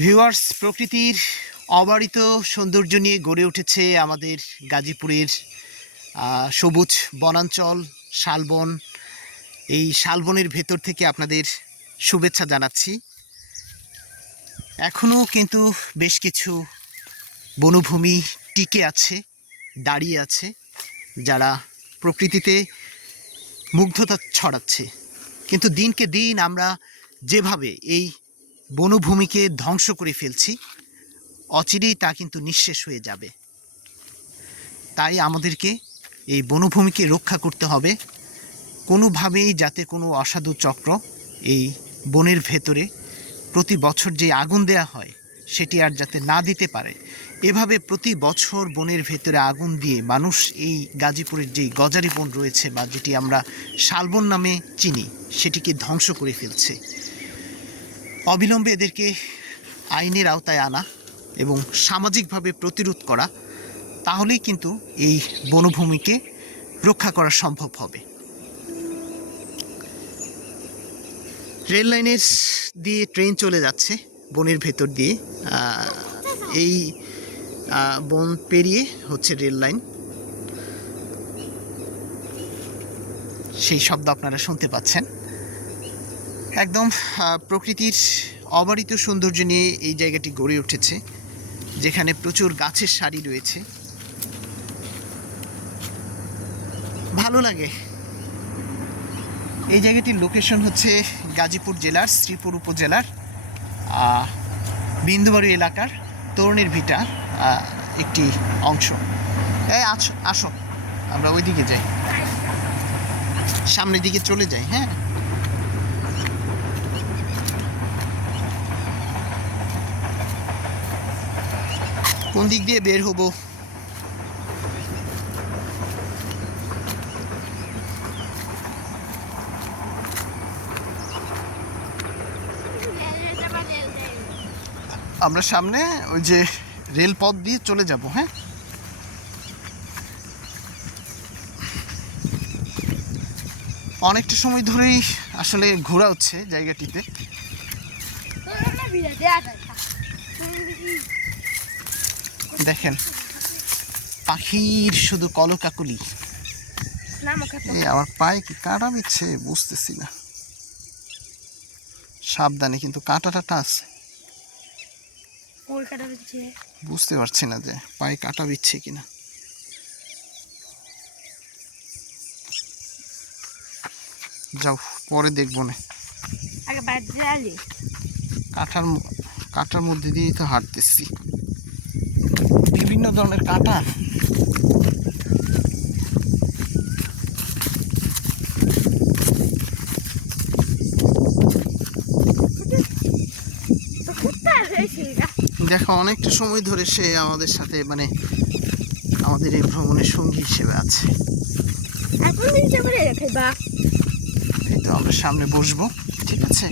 Viewers প্রকৃতির অবারিত সৌন্দর্য নিয়ে গড়ে উঠেছে আমাদের গাজীপুরের সবুজ বনাঞ্চল, শালবন। এই শালবনের ভেতর থেকে আপনাদের শুভেচ্ছা জানাচ্ছি। এখনও কিন্তু বেশ কিছু বনভূমি টিকে আছে, দাঁড়িয়ে আছে, যারা প্রকৃতিতে মুগ্ধতা ছড়াচ্ছে। কিন্তু দিনকে দিন আমরা যেভাবে এই বনভূমিকে ধ্বংস করে ফেলছি, অচিরেই তা কিন্তু নিঃশেষ হয়ে যাবে। তাই আমাদেরকে এই বনভূমিকে রক্ষা করতে হবে, কোনোভাবেই যাতে কোনো অসাধু চক্র এই বনের ভেতরে প্রতি বছর যে আগুন দেয়া হয়, সেটি আর যাতে না দিতে পারে। এভাবে প্রতি বছর বনের ভেতরে আগুন দিয়ে মানুষ এই গাজীপুরের যেই গজারি বন রয়েছে বা যেটি আমরা শালবন নামে চিনি, সেটিকে ধ্বংস করে ফেলছে। অবিলম্বে এদেরকে আইনের আওতায় আনা এবং সামাজিকভাবে প্রতিরোধ করা, তাহলেই কিন্তু এই বনভূমিকে রক্ষা করা সম্ভব হবে। রেল লাইনের দিয়ে ট্রেন চলে যাচ্ছে, বনের ভেতর দিয়ে। এই বন পেরিয়ে হচ্ছে রেল লাইন। সেই শব্দ আপনারা শুনতে পাচ্ছেন। একদম প্রকৃতির অবারিত সৌন্দর্য নিয়ে এই জায়গাটি গড়ে উঠেছে, যেখানে প্রচুর গাছের সারি রয়েছে। ভালো লাগে। এই জায়গাটির লোকেশন হচ্ছে গাজীপুর জেলার, শ্রীপুর উপজেলার বিন্দুবাড়ি এলাকার তরুণের ভিটা একটি অংশ। এই আসো, আমরা ওইদিকে যাই। সামনের দিকে চলে যাই হ্যাঁ? কোন দিক দিয়ে বের হব? আমরা সামনে ওই যে রেলপথ দিয়ে চলে যাব হ্যাঁ? অনেকটা সময় ধরেই আসলে ঘোরা হচ্ছে জায়গাটিতে। দেখেন পাখির শুধু কলকাকুলি। এই আমার পায়ে কি কাঁটা দিচ্ছে? বুঝতেছি না। সাবধানে কিন্তু কাঁটা টাটা আছে বুঝতে পারছি না যে পায়ে কাটা বিচ্ছে কিনা। যাও পরে দেখব না। কাঁটার কাঁটার মধ্যে দিয়েই তো হাঁটতেছি। বিভিন্ন ধরনের কাঁটা। দেখো অনেকটা সময় ধরে সে আমাদের সাথে মানে আমাদের এই ভ্রমণের সঙ্গী হিসেবে আছে। এখন এই তো আমরা সামনে বসবো ঠিক আছে?